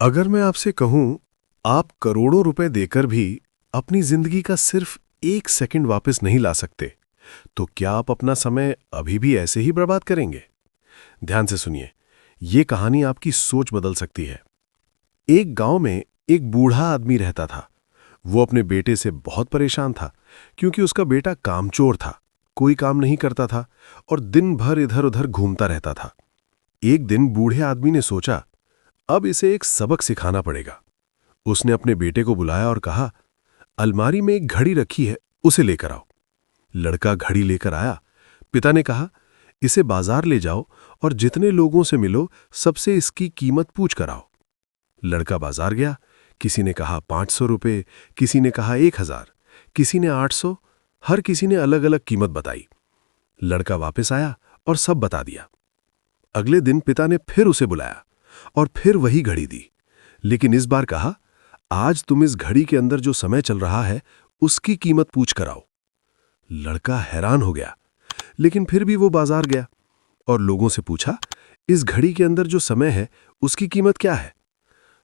अगर मैं आपसे कहूं, आप करोड़ों रुपए देकर भी अपनी जिंदगी का सिर्फ 1 सेकंड वापस नहीं ला सकते, तो क्या आप अपना समय अभी भी ऐसे ही बर्बाद करेंगे? ध्यान से सुनिए, ये कहानी आपकी सोच बदल सकती है। एक गांव में एक बूढ़ा आदमी रहता था। वो अपने बेटे से बहुत परेशान था, क्योंकि उसका बेटा कामचोर था, कोई काम नहीं करता था और दिन भर इधर-उधर घूमता रहता था। एक दिन बूढ़े आदमी ने सोचा, अब इसे एक सबक सिखाना पड़ेगा। उसने अपने बेटे को बुलाया और कहा, अलमारी में एक घड़ी रखी है, उसे लेकर आओ। लड़का घड़ी लेकर आया। पिता ने कहा, इसे बाजार ले जाओ और जितने लोगों से मिलो सबसे इसकी कीमत पूछ कर आओ। लड़का बाजार गया। किसी ने कहा 500 रुपये, किसी ने कहा 1000, किसी ने 800। हर किसी ने अलग अलग कीमत बताई। लड़का वापस आया और सब बता दिया। अगले दिन पिता ने फिर उसे बुलाया और फिर वही घड़ी दी, लेकिन इस बार कहा, आज तुम इस घड़ी के अंदर जो समय चल रहा है उसकी कीमत पूछ कर आओ। लड़का हैरान हो गया, लेकिन फिर भी वो बाजार गया और लोगों से पूछा, इस घड़ी के अंदर जो समय है उसकी कीमत क्या है?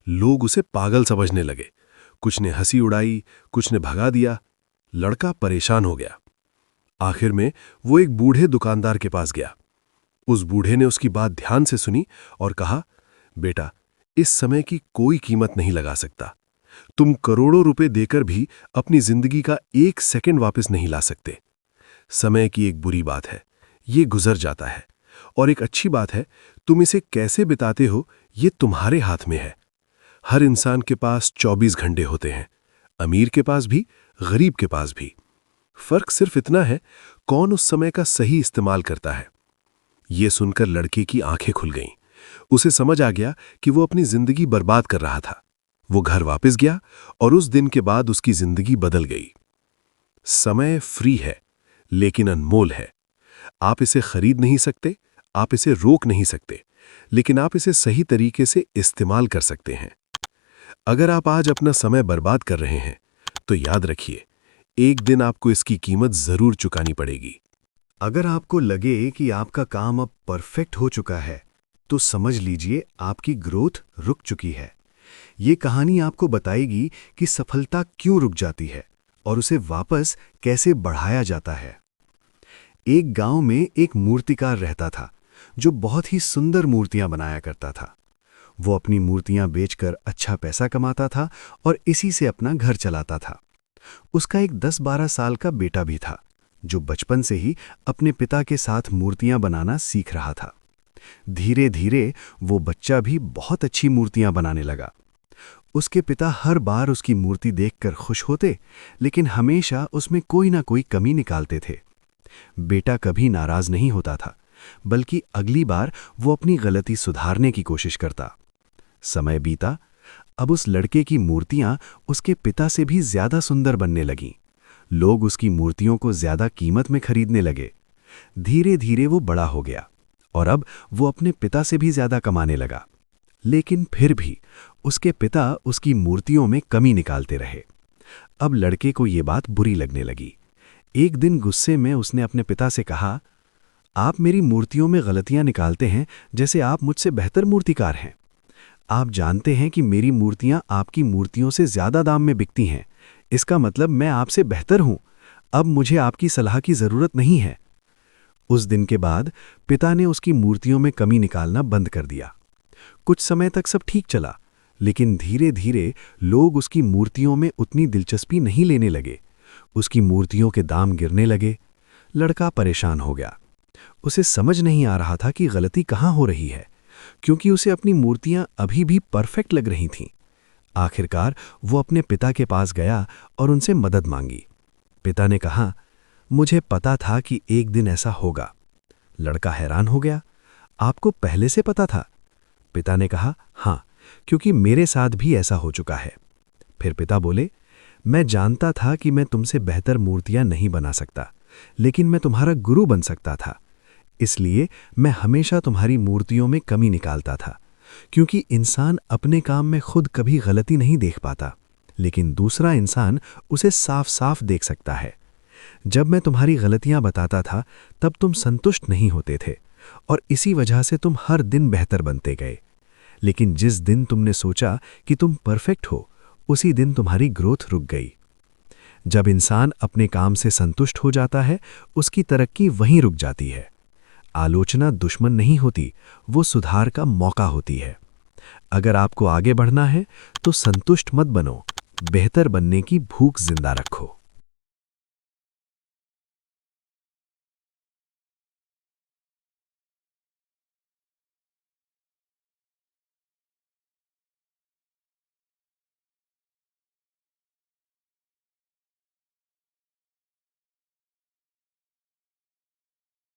लोग उसे पागल समझने लगे। कुछ ने हंसी उड़ाई, कुछ ने भगा दिया। लड़का परेशान हो गया। आखिर में वो एक बूढ़े दुकानदार के पास गया। उस बूढ़े ने उसकी बात ध्यान से सुनी और कहा, बेटा, इस समय की कोई कीमत नहीं लगा सकता। तुम करोड़ों रुपए देकर भी अपनी जिंदगी का 1 सेकंड वापस नहीं ला सकते। समय की एक बुरी बात है, ये गुजर जाता है, और एक अच्छी बात है, तुम इसे कैसे बिताते हो ये तुम्हारे हाथ में है। हर इंसान के पास 24 घंटे होते हैं, अमीर के पास भी, गरीब के पास भी। फर्क सिर्फ इतना है, कौन उस समय का सही इस्तेमाल करता है। ये सुनकर लड़के की आंखें खुल गईं। उसे समझ आ गया कि वो अपनी जिंदगी बर्बाद कर रहा था। वो घर वापस गया और उस दिन के बाद उसकी जिंदगी बदल गई। समय फ्री है, लेकिन अनमोल है। आप इसे खरीद नहीं सकते, आप इसे रोक नहीं सकते, लेकिन आप इसे सही तरीके से इस्तेमाल कर सकते हैं। अगर आप आज अपना समय बर्बाद कर रहे हैं, तो याद रखिए, एक दिन आपको इसकी कीमत जरूर चुकानी पड़ेगी। अगर आपको लगे कि आपका काम अब परफेक्ट हो चुका है, तो समझ लीजिए आपकी ग्रोथ रुक चुकी है। ये कहानी आपको बताएगी कि सफलता क्यों रुक जाती है और उसे वापस कैसे बढ़ाया जाता है। एक गांव में एक मूर्तिकार रहता था, जो बहुत ही सुंदर मूर्तियां बनाया करता था। वो अपनी मूर्तियां बेचकर अच्छा पैसा कमाता था और इसी से अपना घर चलाता था। उसका एक 10-12 साल का बेटा भी था, जो बचपन से ही अपने पिता के साथ मूर्तियां बनाना सीख रहा था। धीरे धीरे वो बच्चा भी बहुत अच्छी मूर्तियां बनाने लगा। उसके पिता हर बार उसकी मूर्ति देखकर खुश होते, लेकिन हमेशा उसमें कोई ना कोई कमी निकालते थे। बेटा कभी नाराज नहीं होता था, बल्कि अगली बार वो अपनी गलती सुधारने की कोशिश करता। समय बीता। अब उस लड़के की मूर्तियां उसके पिता से भी ज्यादा सुंदर बनने लगीं। लोग उसकी मूर्तियों को ज्यादा कीमत में खरीदने लगे। धीरे धीरे वो बड़ा हो गया और अब वो अपने पिता से भी ज्यादा कमाने लगा। लेकिन फिर भी उसके पिता उसकी मूर्तियों में कमी निकालते रहे। अब लड़के को ये बात बुरी लगने लगी। एक दिन गुस्से में उसने अपने पिता से कहा, आप मेरी मूर्तियों में गलतियां निकालते हैं, जैसे आप मुझसे बेहतर मूर्तिकार हैं। आप जानते हैं कि मेरी मूर्तियां आपकी मूर्तियों से ज्यादा दाम में बिकती हैं। इसका मतलब मैं आपसे बेहतर हूं। अब मुझे आपकी सलाह की जरूरत नहीं है। उस दिन के बाद पिता ने उसकी मूर्तियों में कमी निकालना बंद कर दिया। कुछ समय तक सब ठीक चला, लेकिन धीरे धीरे लोग उसकी मूर्तियों में उतनी दिलचस्पी नहीं लेने लगे। उसकी मूर्तियों के दाम गिरने लगे। लड़का परेशान हो गया। उसे समझ नहीं आ रहा था कि गलती कहाँ हो रही है, क्योंकि उसे अपनी मूर्तियां अभी भी परफेक्ट लग रही थीं। आखिरकार वो अपने पिता के पास गया और उनसे मदद मांगी। पिता ने कहा, मुझे पता था कि एक दिन ऐसा होगा। लड़का हैरान हो गया, आपको पहले से पता था? पिता ने कहा, हाँ, क्योंकि मेरे साथ भी ऐसा हो चुका है। फिर पिता बोले, मैं जानता था कि मैं तुमसे बेहतर मूर्तियां नहीं बना सकता, लेकिन मैं तुम्हारा गुरु बन सकता था। इसलिए मैं हमेशा तुम्हारी मूर्तियों में कमी निकालता था, क्योंकि इंसान अपने काम में खुद कभी गलती नहीं देख पाता, लेकिन दूसरा इंसान उसे साफ साफ देख सकता है। जब मैं तुम्हारी गलतियां बताता था, तब तुम संतुष्ट नहीं होते थे और इसी वजह से तुम हर दिन बेहतर बनते गए। लेकिन जिस दिन तुमने सोचा कि तुम परफेक्ट हो, उसी दिन तुम्हारी ग्रोथ रुक गई। जब इंसान अपने काम से संतुष्ट हो जाता है, उसकी तरक्की वहीं रुक जाती है। आलोचना दुश्मन नहीं होती, वो सुधार का मौका होती है। अगर आपको आगे बढ़ना है, तो संतुष्ट मत बनो, बेहतर बनने की भूख जिंदा रखो।